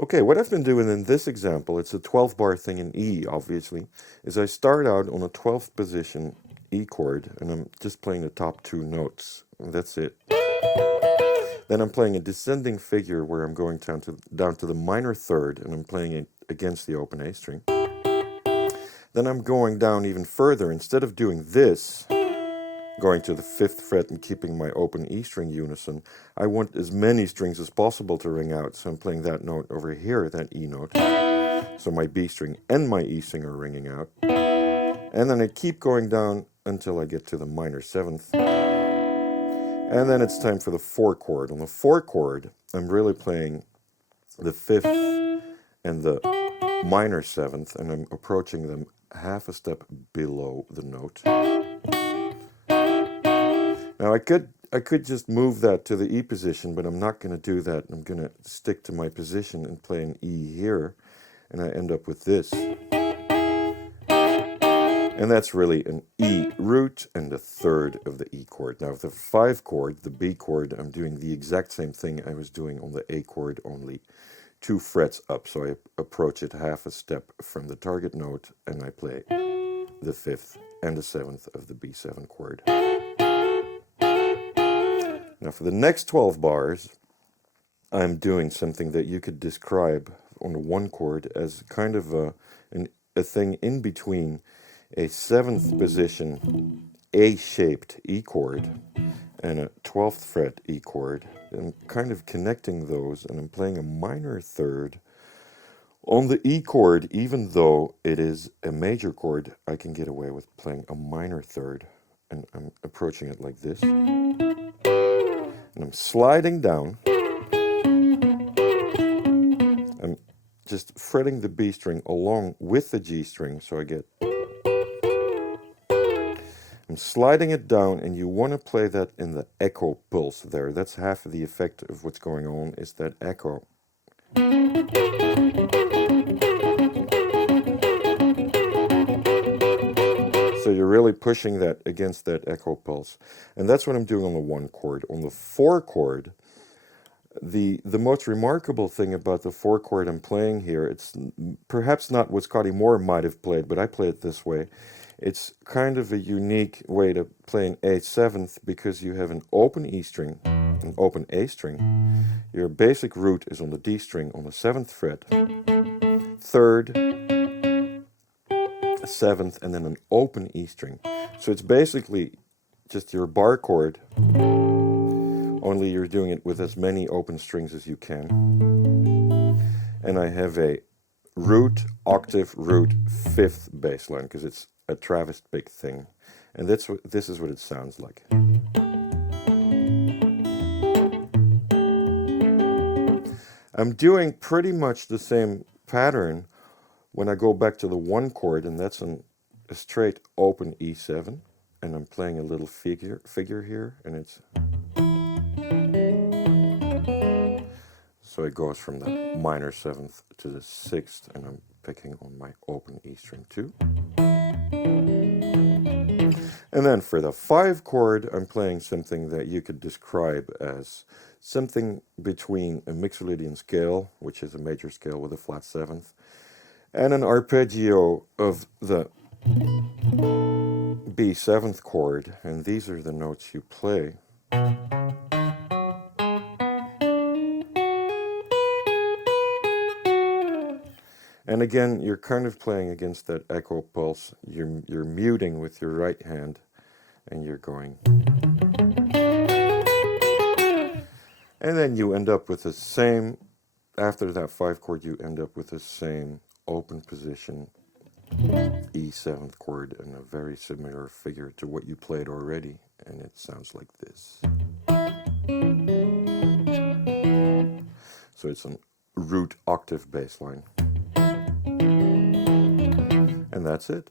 Okay, what I've been doing in this example, it's a 12 bar thing in E, obviously, is I start out on a 12th position E chord, and I'm just playing the top two notes. And that's it. Then I'm playing a descending figure where I'm going down to the minor third, and I'm playing it against the open A string. Then I'm going down even further. Instead of doing this, going to the 5th fret and keeping my open E string unison, I want as many strings as possible to ring out. So I'm playing that note over here, that E note. So my B string and my E string are ringing out. And then I keep going down until I get to the minor 7th. And then it's time for the 4 chord. On the 4 chord, I'm really playing the 5th and the minor 7th, and I'm approaching them half a step below the note. Now I could just move that to the E position, but I'm not going to do that. I'm going to stick to my position and play an E here, and I end up with this. And that's really an E root and the 3rd of the E chord. Now with the 5 chord, the B chord, I'm doing the exact same thing I was doing on the A chord, only 2 frets up. So I approach it half a step from the target note, and I play the 5th and the 7th of the B7 chord. Now for the next 12 bars, I'm doing something that you could describe on the 1 chord as kind of a thing in between a 7th position A-shaped E chord and a 12th fret E chord. I'm kind of connecting those, and I'm playing a minor 3rd on the E chord. Even though it is a major chord, I can get away with playing a minor 3rd, and I'm approaching it like this. And I'm sliding down. I'm just fretting the B string along with the G string, so I get... I'm sliding it down, and you want to play that in the echo pulse there. That's half of the effect of what's going on, is that echo. So you're really pushing that against that echo pulse. And that's what I'm doing on the 1 chord. On the 4 chord, the most remarkable thing about the 4 chord I'm playing here, it's perhaps not what Scotty Moore might have played, but I play it this way. It's kind of a unique way to play an A7th, because you have an open E string, an open A string. Your basic root is on the D string on the 7th fret, 3rd, 7th, and then an open E string. So it's basically just your bar chord, only you're doing it with as many open strings as you can. And I have a root, octave, root, 5th bass line, because it's a Travis big thing. And this is what it sounds like. I'm doing pretty much the same pattern when I go back to the 1 chord, and that's a straight open E7, and I'm playing a little figure here, and it's... So it goes from the minor 7th to the 6th, and I'm picking on my open E string too. And then for the 5 chord, I'm playing something that you could describe as something between a Mixolydian scale, which is a major scale with a flat 7th, and an arpeggio of the B7th chord. And these are the notes you play. And again, you're kind of playing against that echo pulse. You're muting with your right hand, and you're going. And then you end up with the same, after that 5 chord, you end up with the same open position E7th chord, and a very similar figure to what you played already. And it sounds like this. So it's a root octave bass line. And that's it.